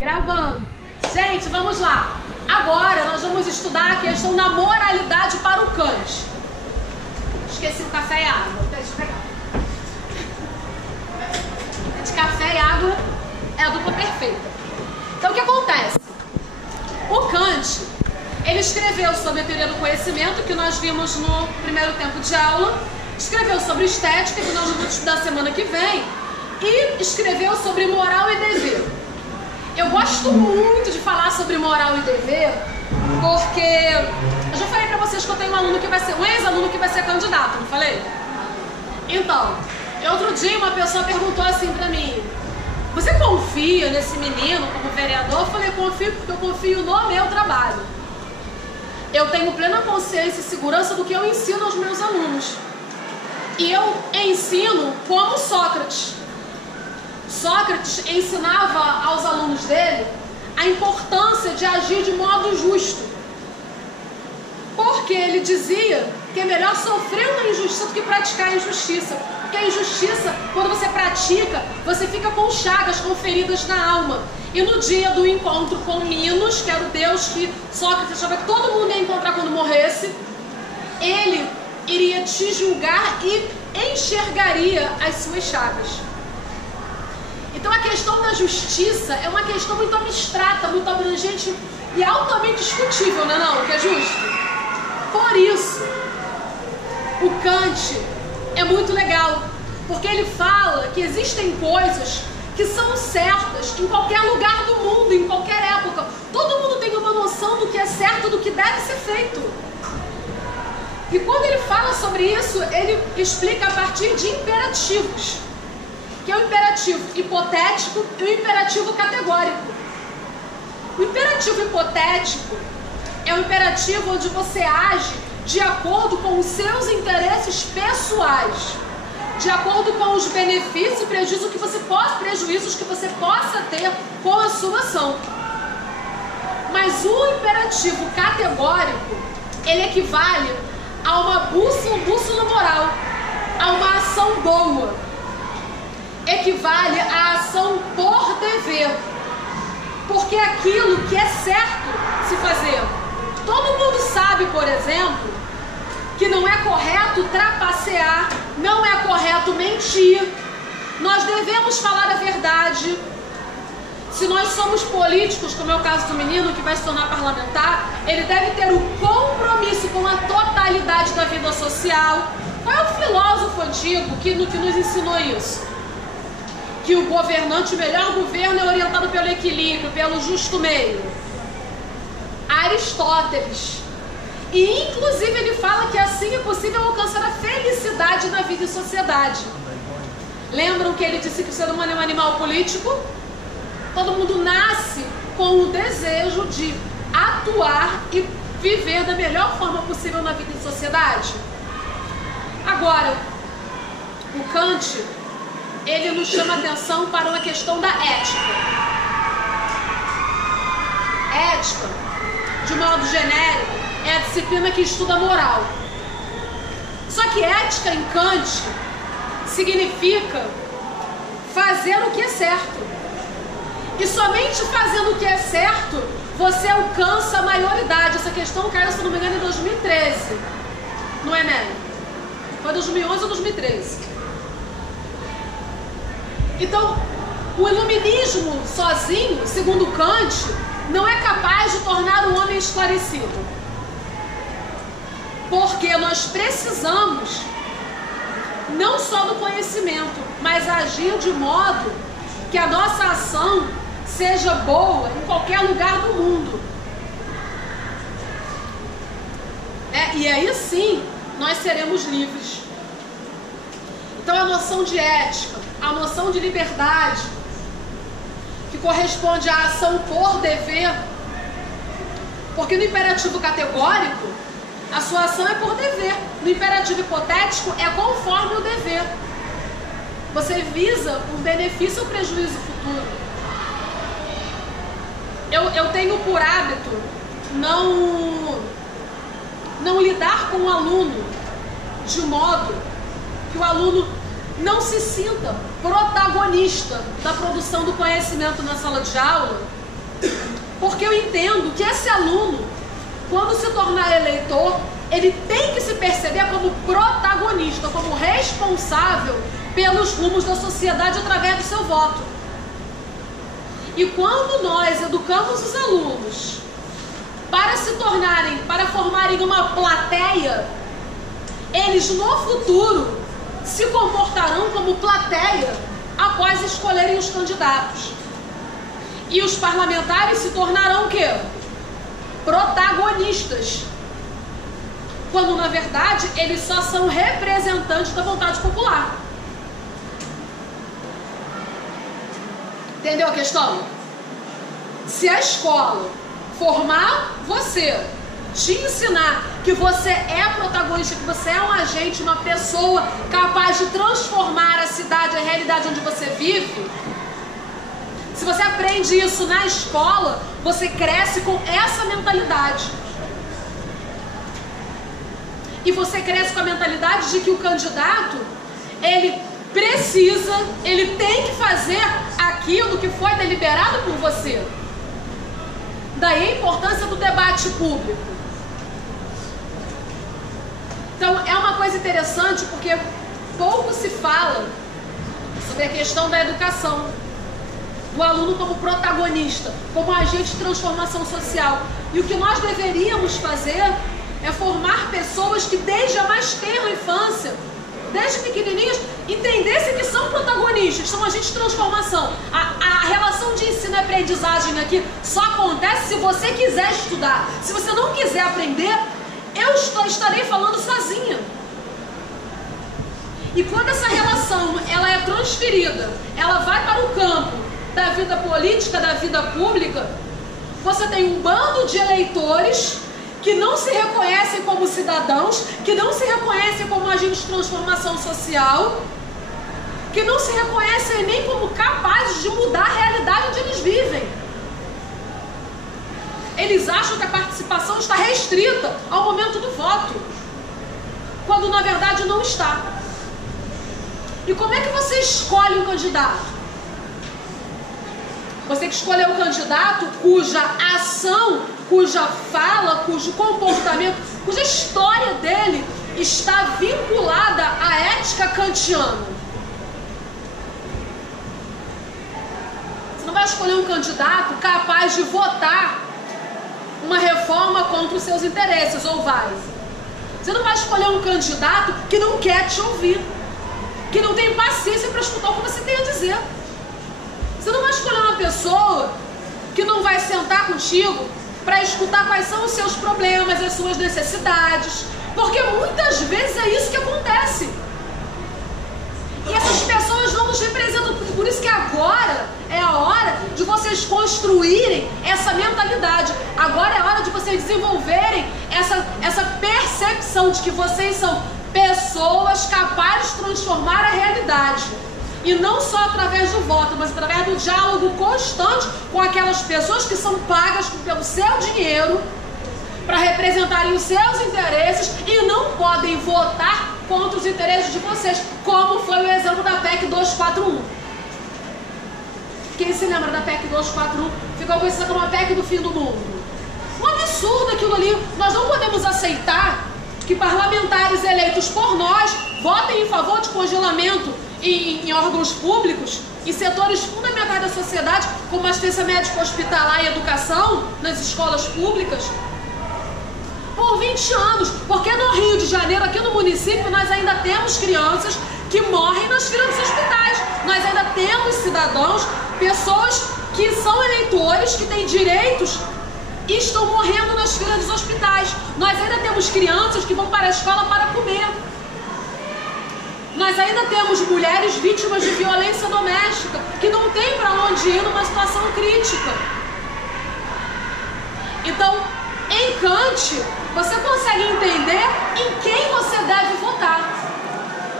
Gravando. Gente, vamos lá. Agora nós vamos estudar a questão da moralidade para o Kant. Esqueci o café e a água. Deixa eu pegar. De café e água é a dupla perfeita. Então o que acontece? O Kant, ele escreveu sobre a teoria do conhecimento, que nós vimos no primeiro tempo de aula, escreveu sobre estética, que nós vamos estudar semana que vem, e escreveu sobre moral e dever. Eu gosto muito de falar sobre moral e dever, porque eu já falei pra vocês que eu tenho um aluno que vai ser, um ex-aluno que vai ser candidato, não falei? Então, outro dia uma pessoa perguntou assim pra mim: você confia nesse menino como vereador? Eu falei: confio, porque eu confio no meu trabalho. Eu tenho plena consciência e segurança do que eu ensino aos meus alunos. E eu ensino como Sócrates. Sócrates ensinava aos alunos dele a importância de agir de modo justo. Porque ele dizia que é melhor sofrer uma injustiça do que praticar a injustiça. Porque a injustiça, quando você pratica, você fica com chagas, com feridas na alma. E no dia do encontro com Minos, que era o Deus que Sócrates achava que todo mundo ia encontrar quando morresse, ele iria te julgar e enxergaria as suas chagas. Então a questão da justiça é uma questão muito abstrata, muito abrangente e altamente discutível, não é não? Que é justo? Por isso, o Kant é muito legal, porque ele fala que existem coisas que são certas em qualquer lugar do mundo, em qualquer época. Todo mundo tem uma noção do que é certo, do que deve ser feito. E quando ele fala sobre isso, ele explica a partir de imperativos, que é o imperativo hipotético e o imperativo categórico. O imperativo hipotético é um imperativo onde você age de acordo com os seus interesses pessoais, de acordo com os benefícios e prejuízos que você possa ter com a sua ação. Mas o imperativo categórico, ele equivale a uma bússola moral, a uma ação boa. Equivale à ação por dever, porque é aquilo que é certo se fazer. Todo mundo sabe, por exemplo, que não é correto trapacear, não é correto mentir. Nós devemos falar a verdade. Se nós somos políticos, como é o caso do menino que vai se tornar parlamentar, ele deve ter o compromisso com a totalidade da vida social. Qual é o filósofo antigo que nos ensinou isso? Que o governante, o melhor governo é orientado pelo equilíbrio, pelo justo meio. Aristóteles. E inclusive ele fala que assim é possível alcançar a felicidade na vida e sociedade. Lembram que ele disse que o ser humano é um animal político? Todo mundo nasce com o desejo de atuar e viver da melhor forma possível na vida e sociedade. Agora, o Kant, ele nos chama a atenção para uma questão da ética. Ética, de modo genérico, é a disciplina que estuda a moral. Só que ética em Kant significa fazer o que é certo. E somente fazendo o que é certo, você alcança a maioridade. Essa questão caiu, se não me engano, em 2013. No Enem. Foi 2011 ou 2013. Então, o iluminismo sozinho, segundo Kant, não é capaz de tornar o homem esclarecido. Porque nós precisamos não só do conhecimento, mas agir de modo que a nossa ação seja boa em qualquer lugar do mundo. E aí sim, nós seremos livres. Então a noção de ética, a noção de liberdade, que corresponde à ação por dever, porque no imperativo categórico, a sua ação é por dever. No imperativo hipotético, é conforme o dever. Você visa um benefício ou prejuízo futuro. Eu tenho por hábito não lidar com o aluno de modo que o aluno não se sinta protagonista da produção do conhecimento na sala de aula Porque eu entendo que esse aluno, quando se tornar eleitor, ele tem que se perceber como protagonista, como responsável pelos rumos da sociedade através do seu voto. E quando nós educamos os alunos para formarem uma plateia, eles no futuro se comportarão como plateia após escolherem os candidatos. E os parlamentares se tornarão o quê? Protagonistas. Quando na verdade eles só são representantes da vontade popular. Entendeu a questão? Se a escola formar você, te ensinar que você é protagonista, que você é um agente, uma pessoa capaz de transformar a cidade, a realidade onde você vive, se você aprende isso na escola, você cresce com essa mentalidade. E você cresce com a mentalidade de que o candidato, ele precisa, ele tem que fazer aquilo que foi deliberado por você. Daí a importância do debate público. Então é uma coisa interessante porque pouco se fala sobre a questão da educação, do aluno como protagonista, como agente de transformação social. E o que nós deveríamos fazer é formar pessoas que desde a mais tenra infância, desde pequenininhos, entendessem que são protagonistas, são agentes de transformação. A relação de ensino e aprendizagem aqui só acontece se você quiser estudar. Se você não quiser aprender, eu estarei falando sozinha. E quando essa relação ela é transferida, ela vai para o campo da vida política, da vida pública, você tem um bando de eleitores que não se reconhecem como cidadãos, que não se reconhecem como agentes de transformação social, que não se reconhecem nem como capazes de mudar a realidade onde eles vivem. Eles acham que a participação está restrita ao momento do voto, quando na verdade não está. E como é que você escolhe um candidato? Você tem que escolher um candidato cuja ação, cuja fala, cujo comportamento, cuja história dele está vinculada à ética kantiana. Você não vai escolher um candidato capaz de votar uma reforma contra os seus interesses, ou vai. Você não vai escolher um candidato que não quer te ouvir, que não tem paciência para escutar o que você tem a dizer. Você não vai escolher uma pessoa que não vai sentar contigo para escutar quais são os seus problemas, as suas necessidades, porque muitas vezes é isso que acontece. E essas pessoas não nos representam, por isso que agora é a hora de vocês construírem essa mentalidade. Agora é a hora de vocês desenvolverem essa percepção de que vocês são pessoas capazes de transformar a realidade. E não só através do voto, mas através do diálogo constante com aquelas pessoas que são pagas pelo seu dinheiro para representarem os seus interesses e não podem votar contra os interesses de vocês, como foi o exemplo da PEC 241. Quem se lembra da PEC 241? Ficou conhecida como a PEC do fim do mundo. Um absurdo aquilo ali. Nós não podemos aceitar que parlamentares eleitos por nós votem em favor de congelamento em órgãos públicos, em setores fundamentais da sociedade, como assistência médica hospitalar e educação, nas escolas públicas, por 20 anos. Porque no Rio de Janeiro, aqui no município, nós ainda temos crianças que morrem nas filas dos hospitais. Nós ainda temos cidadãos, pessoas que são eleitores, que têm direitos e estão morrendo nas filas dos hospitais. Nós ainda temos crianças que vão para a escola para comer. Nós ainda temos mulheres vítimas de violência doméstica que não tem para onde ir numa situação crítica. Então, em Kant, você consegue entender em quem você deve votar,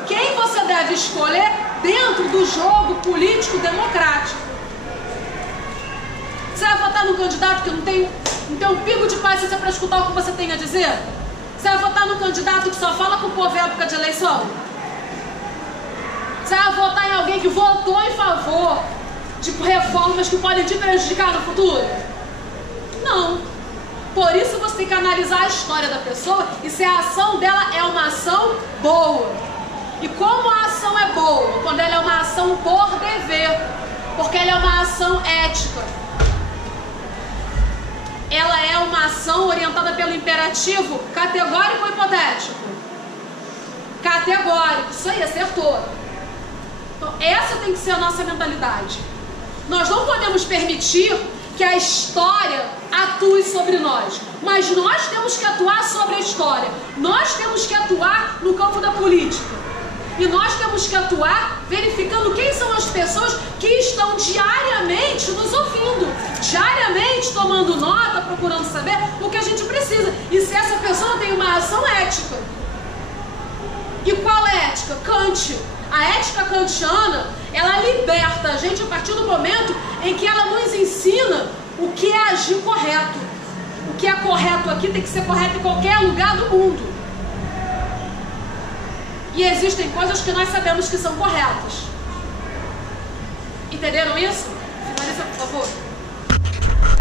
quem você deve escolher dentro do jogo político democrático. Você vai votar num candidato que não tem um pingo de paciência para escutar o que você tem a dizer? Você vai votar num candidato que só fala com o povo em época de eleição? Você vai votar em alguém que votou em favor de reformas que podem te prejudicar no futuro? Por isso você tem que analisar a história da pessoa e se a ação dela é uma ação boa. E como a ação é boa? Quando ela é uma ação por dever, porque ela é uma ação ética. Ela é uma ação orientada pelo imperativo categórico ou hipotético? Categórico, isso aí, acertou. Então essa tem que ser a nossa mentalidade. Nós não podemos permitir que a história atue sobre nós, mas nós temos que atuar sobre a história. Nós temos que atuar no campo da política. E nós temos que atuar verificando quem são as pessoas que estão diariamente nos ouvindo, diariamente tomando nota, procurando saber o que a gente precisa. E se essa pessoa tem uma ação ética. E qual é a ética? Kant. A ética kantiana, ela liberta a gente a partir do momento em que ela nos ensina o que é agir correto. O que é correto aqui tem que ser correto em qualquer lugar do mundo. E existem coisas que nós sabemos que são corretas. Entenderam isso? Finaliza, por favor.